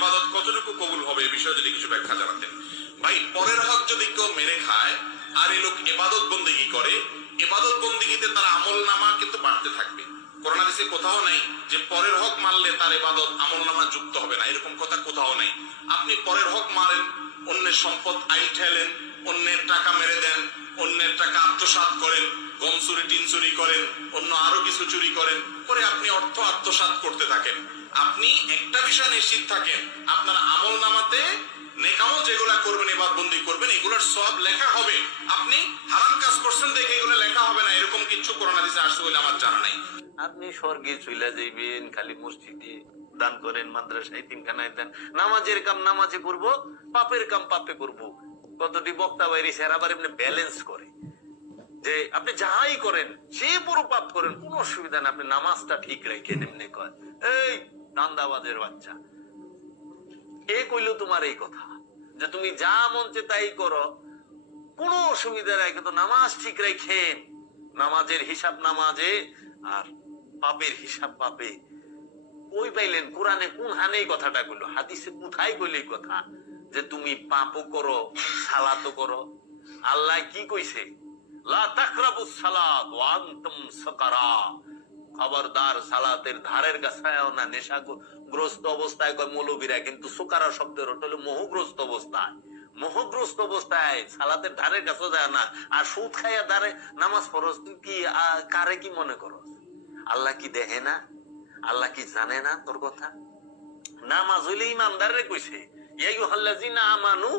ইবাদত কতটুকু কবুল হবে এই বিষয়ে যদি কিছু ব্যাখ্যা জানাতেন। ভাই, পরের হক যদি কেউ মেরে খায় আর এই লোক ইবাদত বন্দেগী করে, ইবাদত বন্দেগীতে তার আমল নামা কিন্তু বাড়তে থাকবে। কোরআন হাদিসে কোথাও নাই যে পরের হক মারলে তার ইবাদত আমল নামা যুক্ত হবে না, এরকম কথা কোথাও নাই। আপনি পরের হক মারেন, অন্যের সম্পদ আইল ঠেলেন, অন্যের টাকা মেরে দেন, অন্যের টাকা আত্মসাৎ করেন, গম চুরি টিন চুরি করেন, অন্য আরো কিছু চুরি করেন, করে আপনি অর্থ আত্মসাৎ করতে থাকেন। আপনি একটা বিষয় নিশ্চিত থাকেন, আপনার আমল নামাতে নেকামল যেগুলা করবেন, ইবাদত বন্দি করবেন, এগুলোর সব লেখা হবে। আপনি হারাম কাজ করছেন দেখে এগুলো লেখা হবে না, এরকম কিছু কোরআন হাদিসে আসছে বলে আমার জানা নাই। আপনি স্বর্গে চলে যাইবেন, খালি মসজিদে দান করেন, মাদ্রাসায় তিনখানায় দেন, নামাজের কাম নামাজে করবো, পাপের কাম পাপে করবো। কতটি বক্তা বাইরে সেরা আবার এমনি ব্যালেন্স করে যে আপনি যাহাই করেন, যে বড় পাপ করেন কোন অসুবিধা না, আপনি নামাজটা ঠিক রাখেন। এমনি কয়, এই দান্দাবাজের বাচ্চা, কে কইলো তোমার এই কথা যে তুমি যা মন চায় তাই করো, কোনো অসুবিধা নাই, কিন্তু নামাজ ঠিক রাখেন। নামাজের হিসাব নামাজে আর পাপের হিসাব পাপে। কই পাইলেন কোরআনে কোন হানে কথাটা কইলো? হাদিসে কোথায় কইলে কথা যে তুমি পাপও করো সালাতও করো? আল্লাহ কি কইছে? লা তাকরাবুস সালাত ওয়া আনতুম সুকারা, খবরদার সালাতের ধারের কাছেও না। নেশাগ্রস্ত অবস্থায় কয় মৌলবীরা, কিন্তু সুকারা শব্দের অর্থ হলো মোহগ্রস্ত অবস্থায়। মোহগ্রস্ত অবস্থায় সালাতের ধারের কাছে যায় না। আর সুদ খাইয়া ধারে নামাজ পড়স, তুই কি কারে কি মনে করস? আল্লাহ কি দেখে না? আল্লাহ কি জানে না তোর কথা? নামাজ হইলে ইমানদারে কইছে, ইয়া আইয়ুহাল্লাযিনা আমানু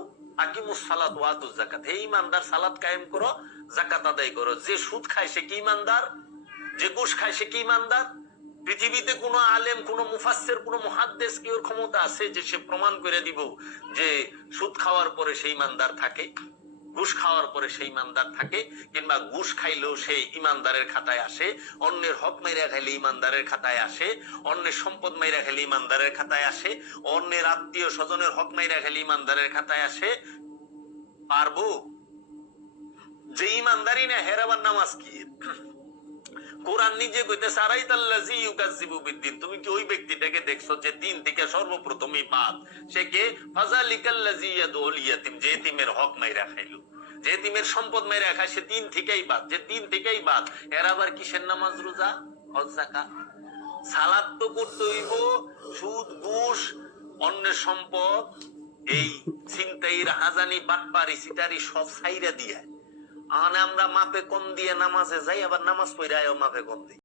আকিমুস সালাত ওয়া আতুজ যাকাত। হে ইমানদার, সালাত কায়েম করো, যাকাত আদায় করো। যে সুদ খায় সে কি ইমানদার? যে ঘুষ খায় সে কি ইমানদার? পৃথিবীতে কোন আলেম, কোন মুফাসসির, কোন মুহাদ্দিস কি ওর ক্ষমতা আছে যে সে প্রমাণ করে দিব যে সুদ খাওয়ার পরে সেই ইমানদার থাকে, ঘুষ খাওয়ার পরে সেই ইমানদার থাকে, কিংবা ঘুষ খাইলেও সে ইমানদারের খাতায় আসে, অন্যের হক মাইরা খাইলে ইমানদারের খাতায় আসে, অন্যের সম্পদ মাইরা খাইলে ইমানদারের খাতায় আসে, অন্যের আত্মীয় স্বজনের হক মাইরা খাইলে ইমানদারের খাতায় আসে? পারবো? যে ইমানদারি না হেরাবার নামাজ কি? কোরআন নিজে কইতেছে আরাইতাল্লাযী ইউকাযযিবু বিদ্দিন। তুমি কি ওই ব্যক্তিটাকে দেখছো যে দিন থেকে সর্বপ্রথমই বাদ? সে কে? ফাযালিকাল্লাযী ইয়াদউল ইয়াতীম, যে এতিমের হক মাইরা খাইলো, যে এতিমের সম্পদ মাইরা খায়, সে দিন থেকেই বাদ। যে দিন থেকেই বাদ, এর আবার কিসের নামাজ রোজা হজ যাকাত? সালাত তো করতে হইব। সুদ ঘুষ অন্যের সম্পদ, এই ছিনতাই রাহাজানি বাটপারি সিটারি সব ছাইরা দিয়া আমরা মাপে কম দিয়ে নামাজে যাই, আবার নামাজ পড়ায়ও মাপে কম দিই।